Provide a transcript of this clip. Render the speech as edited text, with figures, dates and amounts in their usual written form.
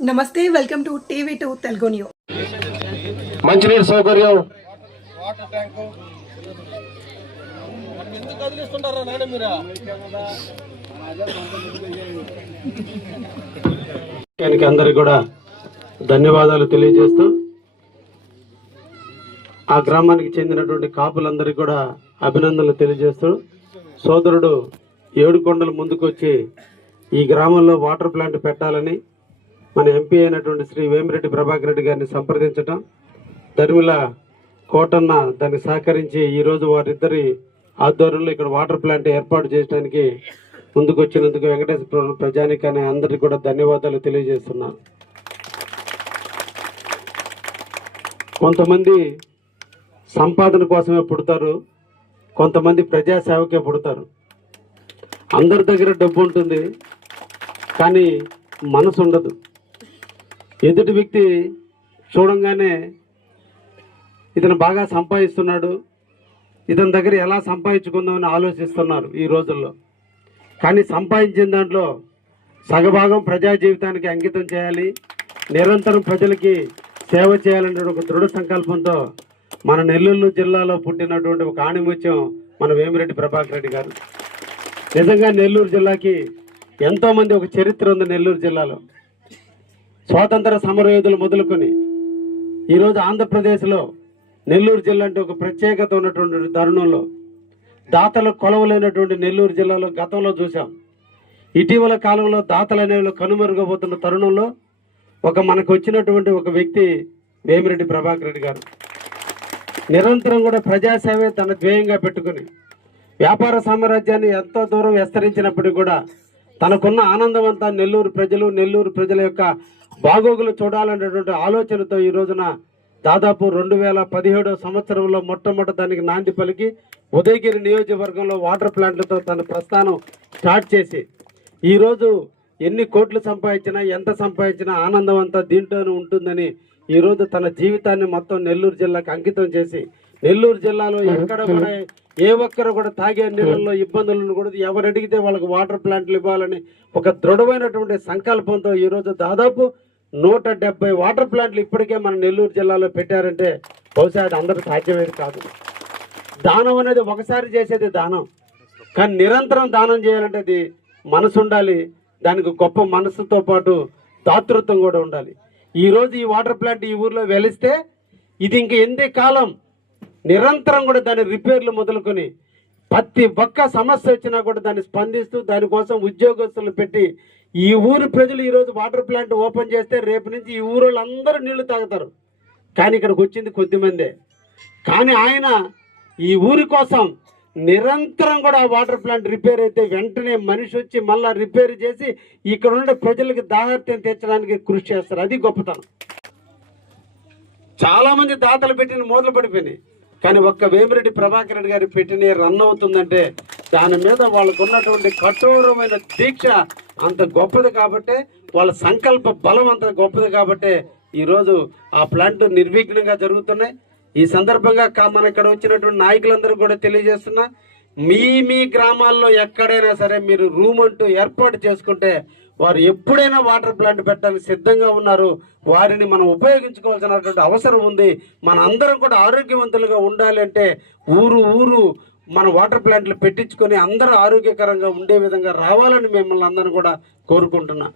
నమస్తే, welcome to టీవీ2 Telugu news. మంచినీరు సౌకర్యం, వాటర్ ట్యాంకు ఎందుకు కదిలిస్తుంటారా నాయన మీరు? అందరికి కూడా ధన్యవాదాలు తెలియజేస్తూ, ఆ గ్రామానికి చెందినటువంటి కాపులందరికీ కూడా అభినందనలు తెలియజేస్తూ, సోదరుడు ఏడుకొండల ముందుకు వచ్చి ఈ గ్రామంలో వాటర్ ప్లాంట్ పెట్టాలని మన ఎంపీ అయినటువంటి శ్రీ వేమిరెడ్డి ప్రభాకర్ రెడ్డి గారిని సంప్రదించటం, ధర్మిల కోటన్న దాన్ని సహకరించి ఈరోజు వారిద్దరి ఆధ్వర్యంలో ఇక్కడ వాటర్ ప్లాంట్ ఏర్పాటు చేయడానికి ముందుకు వచ్చినందుకు వెంకటేశ్వర ప్రజానికాన్ని అందరికీ కూడా ధన్యవాదాలు తెలియజేస్తున్నాను. కొంతమంది సంపాదన కోసమే పుడతారు, కొంతమంది ప్రజాసేవకే పుడతారు. అందరి దగ్గర డబ్బు ఉంటుంది కానీ మనసు ఉండదు. ఎదుటి వ్యక్తి చూడంగానే ఇతను బాగా సంపాదిస్తున్నాడు, ఇతని దగ్గర ఎలా సంపాదించుకుందామని ఆలోచిస్తున్నారు ఈ రోజుల్లో. కానీ సంపాదించిన దాంట్లో సగభాగం ప్రజా జీవితానికి అంకితం చేయాలి, నిరంతరం ప్రజలకి సేవ చేయాలనే ఒక దృఢ సంకల్పంతో మన నెల్లూరు జిల్లాలో పుట్టినటువంటి ఒక ఆణిముత్యం మన వేమిరెడ్డి ప్రభాకర్ రెడ్డి గారు. నిజంగా నెల్లూరు జిల్లాకి ఎంతోమంది ఒక చరిత్ర ఉంది. నెల్లూరు జిల్లాలో స్వాతంత్ర సమరయోధులు మొదలుకొని ఈరోజు ఆంధ్రప్రదేశ్లో నెల్లూరు జిల్లా అంటే ఒక ప్రత్యేకత ఉన్నటువంటి తరుణంలో దాతలు కొలవలేనటువంటి నెల్లూరు జిల్లాలో గతంలో చూసాం. ఇటీవల కాలంలో దాతలు అనేవి కనుమరుగబోతున్న తరుణంలో మనకు వచ్చినటువంటి ఒక వ్యక్తి వేమిరెడ్డి ప్రభాకర్ రెడ్డి గారు. నిరంతరం కూడా ప్రజాసేవే తన ధ్యేయంగా పెట్టుకుని వ్యాపార సామ్రాజ్యాన్ని ఎంతో దూరం విస్తరించినప్పటికీ కూడా తనకున్న ఆనందం అంతా నెల్లూరు ప్రజల యొక్క బాగోగులు చూడాలనేటువంటి ఆలోచనతో ఈ రోజున దాదాపు 2017 సంవత్సరంలో మొట్టమొదటి దానికి నాంది పలికి ఉదయగిరి నియోజకవర్గంలో వాటర్ ప్లాంట్లతో తన ప్రస్థానం స్టార్ట్ చేసి ఈరోజు ఎన్ని కోట్లు సంపాదించినా ఎంత సంపాదించినా ఆనందం అంతా దీంట్లోనే ఉంటుందని ఈరోజు తన జీవితాన్ని మొత్తం నెల్లూరు జిల్లాకు అంకితం చేసి నెల్లూరు జిల్లాలో ఎక్కడ కూడా ఏ ఒక్కరు కూడా తాగే నీళ్ళల్లో ఇబ్బందులను కూడా ఎవరు అడిగితే వాళ్ళకి వాటర్ ప్లాంట్లు ఇవ్వాలని ఒక దృఢమైనటువంటి సంకల్పంతో ఈరోజు దాదాపు 170 వాటర్ ప్లాంట్లు ఇప్పటికే మన నెల్లూరు జిల్లాలో పెట్టారంటే బహుశా అది అందరూ సాధ్యమేది కాదు. దానం అనేది ఒకసారి చేసేది దానం, కానీ నిరంతరం దానం చేయాలంటే అది మనసు ఉండాలి, దానికి గొప్ప మనసుతో పాటు దాతృత్వం కూడా ఉండాలి. ఈరోజు ఈ వాటర్ ప్లాంట్ ఈ ఊర్లో వెలిస్తే ఇది ఇంక ఎంతే కాలం నిరంతరం కూడా దాని రిపేర్లు మొదలుకొని ప్రతి ఒక్క సమస్య వచ్చినా కూడా దాన్ని స్పందిస్తూ దానికోసం ఉద్యోగస్తులు పెట్టి ఈ ఊరి ప్రజలు ఈరోజు వాటర్ ప్లాంట్ ఓపెన్ చేస్తే రేపు నుంచి ఈ ఊరు వాళ్ళందరూ నీళ్లు తాగుతారు. కానీ ఇక్కడికి వచ్చింది కొద్దిమందే. కానీ ఆయన ఈ ఊరి కోసం నిరంతరం కూడా ఆ వాటర్ ప్లాంట్ రిపేర్ అయితే వెంటనే మనిషి వచ్చి మళ్ళీ రిపేర్ చేసి ఇక్కడ ఉండే ప్రజలకి దాహార్త్యం తీర్చడానికి కృషి చేస్తారు. అది గొప్పతనం. చాలామంది దాతలు పెట్టిన మొదలు పడిపోయినాయి, కానీ ఒక్క వేమిరెడ్డి ప్రభాకర్ రెడ్డి గారి పెట్టిన రన్ అవుతుందంటే దాని మీద వాళ్ళకు ఉన్నటువంటి కఠోరమైన దీక్ష అంత గొప్పది కాబట్టే, వాళ్ళ సంకల్ప బలం అంత గొప్పది కాబట్టే ఈరోజు ఆ ప్లాంట్ నిర్విఘ్నంగా జరుగుతున్నాయి. ఈ సందర్భంగా మన ఇక్కడ వచ్చినటువంటి నాయకులందరూ కూడా తెలియజేస్తున్నా, మీ గ్రామాల్లో ఎక్కడైనా సరే మీరు రూమ్ అంటూ ఏర్పాటు చేసుకుంటే వారు ఎప్పుడైనా వాటర్ ప్లాంట్ పెట్టడానికి సిద్ధంగా ఉన్నారు. వారిని మనం ఉపయోగించుకోవాల్సినటువంటి అవసరం ఉంది. మన అందరం కూడా ఆరోగ్యవంతులుగా ఉండాలి అంటే ఊరు మన వాటర్ ప్లాంట్లు పెట్టించుకొని అందరూ ఆరోగ్యకరంగా ఉండే విధంగా రావాలని మిమ్మల్ని అందరూ కూడా కోరుకుంటున్నా.